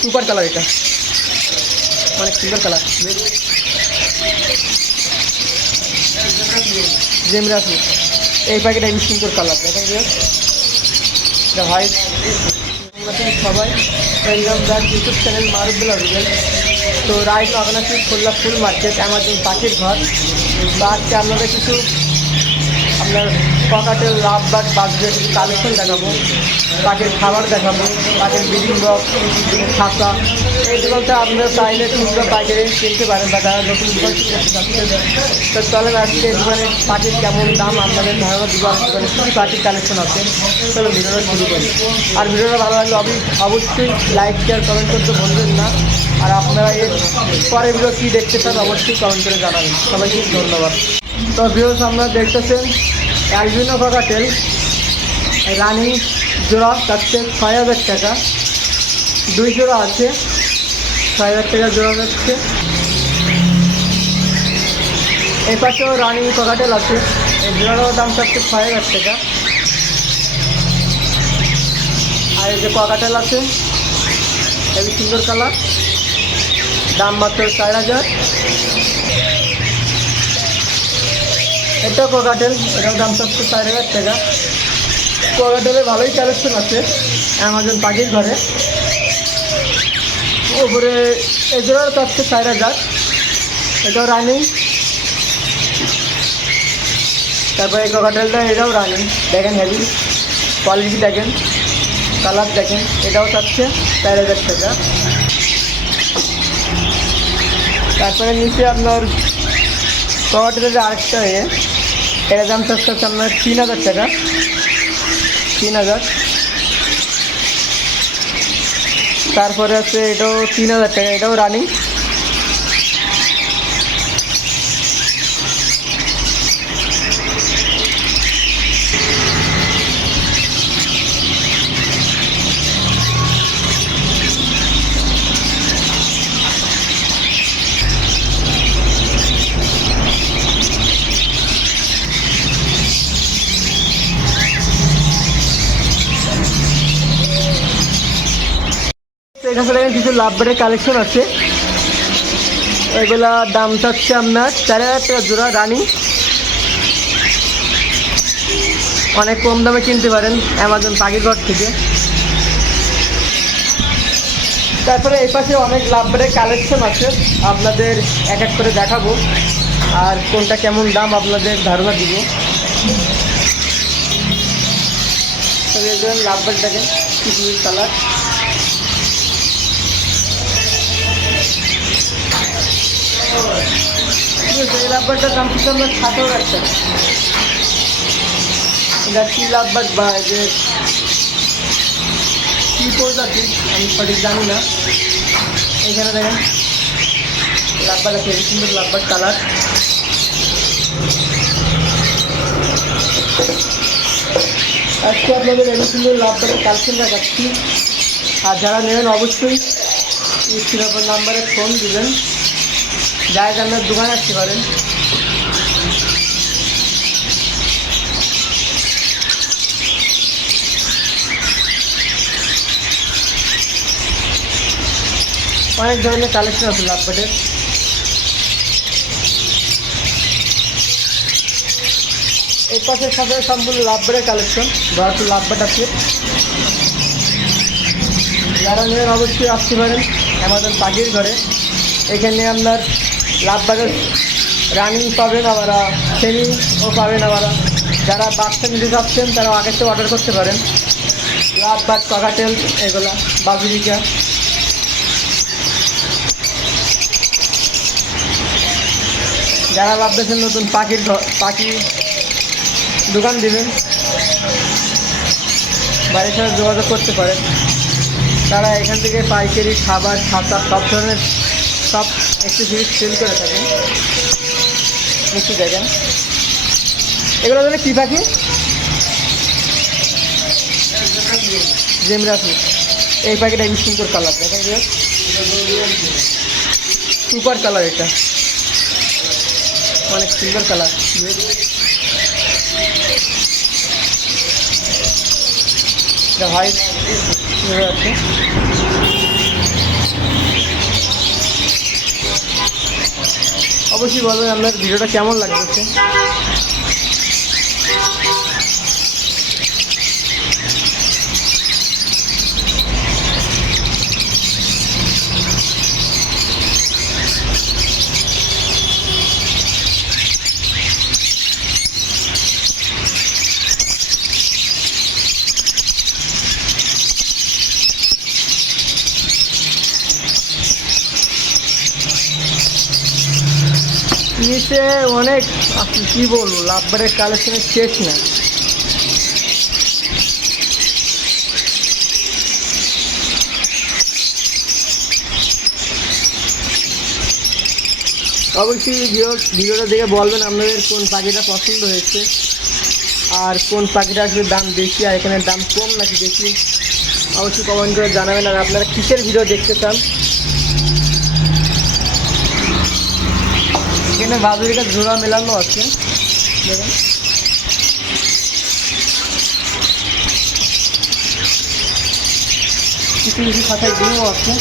Super colour, এটা অনেক সুন্দর কালার। জেমরাসি এই প্যাকেট আমি সুন্দর কালার দেখেন হোয়াইট। সবাই welcome back YouTube channel Marufullah Rubel. তো রাইট নাও আপনার খুলনা ফুল মার্কেট অ্যামাজন পাখির ঘর। তো আজকে আপনাদের কিছু আপনার ককাটেল লাভ বার্ড বাজবের কিছু কালেকশন দেখাবো, পাখির খাবার দেখাবো, পাখির ব্রিডিং বক্স, খাতা। এই দোকানটা আপনারা চাইলে খুচরা পাইকারি কিনতে পারেন বা যারা নতুন দোকান করতে চাচ্ছেন। তো চলেন আজকে এই দোকানে পাখির কেমন দাম আপনাদের ধারণা দিব। দোকানে কী পাখির কালেকশন আছে চলো ভিডিওটা শুরু করি। আর ভিডিওটা ভালো লাগলে অবশ্যই লাইক শেয়ার কমেন্ট করতে ভুলবেন না। আর আপনারা এর পরে ভিডিও কী দেখতে চান অবশ্যই কমেন্ট করে জানাবেন। সবাইকে ধন্যবাদ। তো ভিউয়ার্স আপনারা দেখতেছেন অ্যালবিনো ককাটেল রানিং জোড়া যাচ্ছে ৬,০০০ টাকা। 2 জোড়া আছে, ৬,০০০ টাকা জোড়া যাচ্ছে। এই পাশেও রানিং ককাটেল আছে, এই জোড়াটার দাম যাচ্ছে ৬,০০০ টাকা। আর এই যে ককাটেল আছে হেবি সুন্দর কালার, দাম মাত্র ৪,০০০। এটা ককাটেল, এটার দাম চাচ্ছে ৪,০০০ টাকা। ককাটেলের ভালোই কালেকশন আছে অ্যামাজন পাখির ঘরে। ওপরে এজোড়াও চাচ্ছে ৪,০০০, এটাও রানিং। তারপরে এই ককাটেলটা এটাও রানিং, দেখেন হেভি কোয়ালিটি দেখেন, কালার দেখেন। এটাও চাচ্ছে ৪,০০০ টাকা। তারপরে নিচে আপনার ককাটেলের আরেকটা এটার দাম চাচ্ছে আপনার ৩,০০০ টাকা। ৩,০০০। তারপরে আছে এটাও ৩,০০০ টাকা, এটাও রানিং। এখানে কিছু লাভ বার্ডের কালেকশন আছে, এগুলা দাম চাচ্ছে আপনার ৪,০০০ টাকা জোড়া রানিং। অনেক কম দামে কিনতে পারেন অ্যামাজন পাখির ঘর থেকে। তারপরে এই পাশে অনেক লাভ বার্ডের কালেকশন আছে, আপনাদের এক এক করে দেখাবো আর কোনটা কেমন দাম আপনাদের ধারণা দিব। লাভ বার্ড দেখেন কি কালার, এই লাভবারটার দাম কিন্তু আমরা ৭,০০০ টাকা। এটা কী লাভবার বা যে কী প্রজাতি আমি সঠিক জানি না। এখানে দেখেন লাভবার আছে, সুন্দর লাভবার কালার। আজকে আপনাদের এই সুন্দর লাভবারের কালেকশন দেখাচ্ছি। আর যারা নেবেন অবশ্যই স্ক্রিনের নাম্বারে ফোন দিবেন, যাই আপনার দোকানে আসতে পারেন। অনেক ধরনের কালেকশন আছে লাভ বার্ডের। এই পাশের সাথে সম্পূর্ণ লাভ বার্ডের কালেকশন, ভারতীয় লাভ বার্ড আছে। যারা নেবেন অবশ্যই আসতে পারেন অ্যামাজন পাখির ঘরে। এখানে আপনার লাভ বার্ডের রানিং পাবেন, আবার সেমিও পাবেন। আবার যারা বাচ্চা নিতে চাচ্ছেন তারা আগের থেকে অর্ডার করতে পারেন। লাভ বার্ড, ককাটেল, এগুলা বাজুরিকা। যারা ভাবতেছেন নতুন পাখি দোকান দিবেন, বাড়ির সাথে যোগাযোগ করতে পারেন। তারা এখান থেকে পাইকারি খাবার, খাতা সব ধরনের সব অ্যাক্সেসরিজ সেল করে থাকেন। নিশ্চয়ই দেখেন এগুলো ধরে কী পাখি, জেমরাসি। এই পাখিটা আমি সুন্দর কালার দেখেন, সুপার কালার, এটা অনেক সুন্দর কালার। হোয়াইট আছে। অবশ্যই বলবেন আপনার ভিডিওটা কেমন লাগতেছে। নিচে অনেক কি বলবো, লাভবারের কালেকশনের শেষ না। অবশ্যই ভিডিওটা দেখে বলবেন আপনাদের কোন পাখিটা পছন্দ হয়েছে, আর কোন পাখিটা আসলে দাম বেশি আর এখানে দাম কম নাকি বেশি, অবশ্যই কমেন্ট করে জানাবেন। আর আপনারা কিসের ভিডিও দেখতে চান। এখানে বাদুড়িটা জোড়া মেলানো আছে, দেখুন। কিছু কিছু খাতায় ডিমও আছে।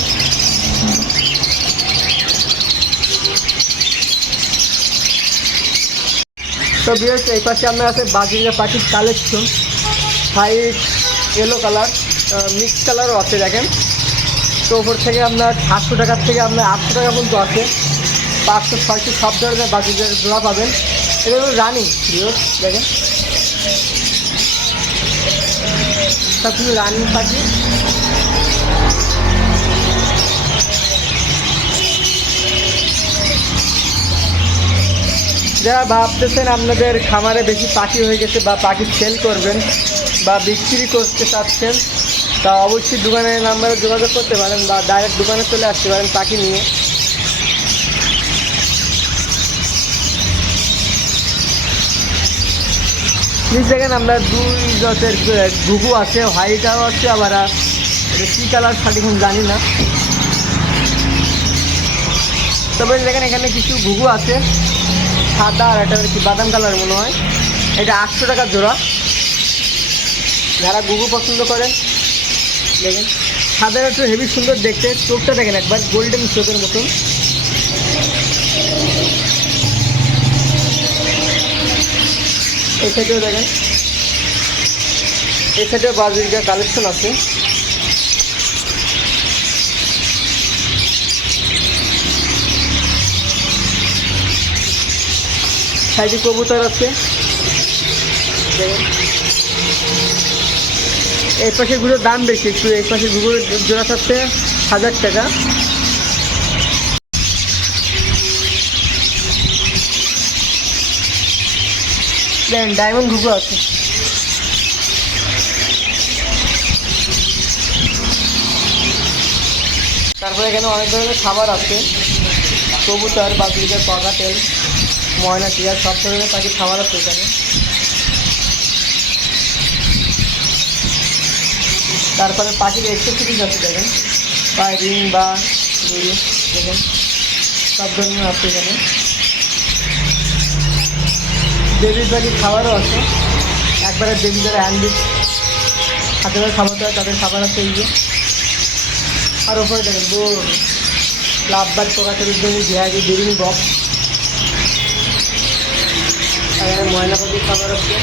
তো বিয়ার্স, এই পাশে আপনার আছে বাদুড়িয়া পাখির collection, white yellow colour mix কালারও আছে দেখেন। তো ওপর থেকে আপনার 700 টাকার থেকে আপনার 800 টাকা পর্যন্ত আছে, 500 600 সব ধরনের বাদুড়িয়ার জোড়া পাবেন। এটা হলো রানিং বিয়ার্স, দেখেন সব কিছু রানিং পাখি। যারা ভাবতেছেন আপনাদের খামারে বেশি পাখি হয়ে গেছে বা পাখি সেল করবেন বা বিক্রি করতে চাচ্ছেন, তা অবশ্যই দোকানের নাম্বারে যোগাযোগ করতে পারেন বা ডাইরেক্ট দোকানে চলে আসতে পারেন পাখি নিয়ে। নিচ দেখেন আমরা 2 জাতের ঘুঘু আছে, হোয়াইটও আছে, আবার এটা কী কালার সঠিক জানি না। তবে দেখেন এখানে কিছু ঘুঘু আছে, সাদা আর একটা কি বাদাম কালার মনে হয়। এটা 800 টাকা জোড়া। যারা ঘুঘু পছন্দ করেন দেখেন, সাদা একটু হেভি সুন্দর দেখতে, চোখটা দেখেন একবার গোল্ডেন চোখের মতন। এই সাইডেও দেখেন, এই সাইডেও বাদুড়িয়া কালেকশন আছে। সাইডে কবুতর আছে দেখেন। এই পাশে গুলোর দাম বেশি একটু, এই পাশে গুলোর জোড়া থাকছে 1000 টাকা। দেখেন ডায়মন্ড ঘুঘু আছে। তারপরে এখানে অনেক ধরনের খাবার আছে, কবুতর, বাদুড়িয়া, ককাটেল, ময়না, টিয়া সব ধরনের পাখির খাবার আছে এখানে। তারপরে পাখির এক্সেসরিজ আছে দেখেন, বা রিং বা দড়ি দেখেন, সব ধরনের আছে এখানে। বেবির পাখির খাবারও আছে, একবারে বেবি যারা হ্যান্ডবিট হাতে করে খাওয়াতে হয় তাদের খাবার আছে এই যে। আর ওপরে দেখেন বড় লাভবার ককাটেলের জন্য ভিআইপি বেবিনি বক্স, আর এখানে ময়না পাখির খাবার আছে।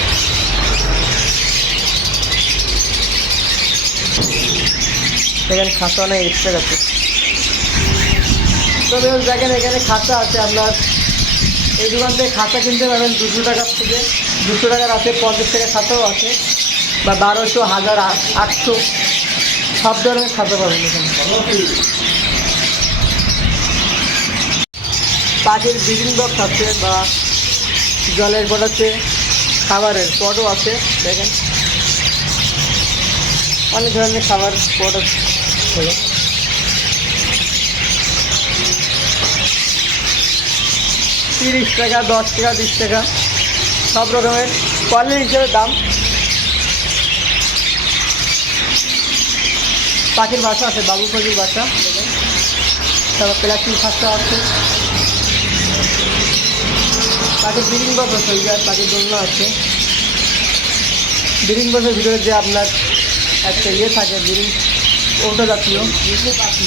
এখানে খাঁচা অনেক এক্সট্রা আছে। তবে দেখেন এখানে খাঁচা আছে আপনার, এই দোকান থেকে খাঁচা কিনতে পারবেন 200 টাকার থেকে, 200 টাকার আছে, 50 টাকা খাঁচাও আছে, বা 1200, 1000, 800 সব ধরনের খাঁচা পাবেন এখানে। পাখির ব্রিডিং বক্স আছে বা জলের পট আছে, খাবারের পটও আছে দেখেন, অনেক ধরনের খাবার পট আছে। 30 টাকা, 10 টাকা, 20 টাকা সব রকমের কোয়ালিটি হিসেবে দাম। পাখির বাসা আছে, বাবু পাখির বাসা দেখেন, তারপর প্লাস্টিক খাঁচা আছে, পাখির ব্রিডিং বক্স আছে, পাখির জন্য আছে। ব্রিডিং বক্সের ভিতরে যে আপনার একটা ইয়ে থাকে ব্রিডিং, ওটা জাতীয় পাখি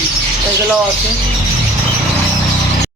এগুলোও আছে।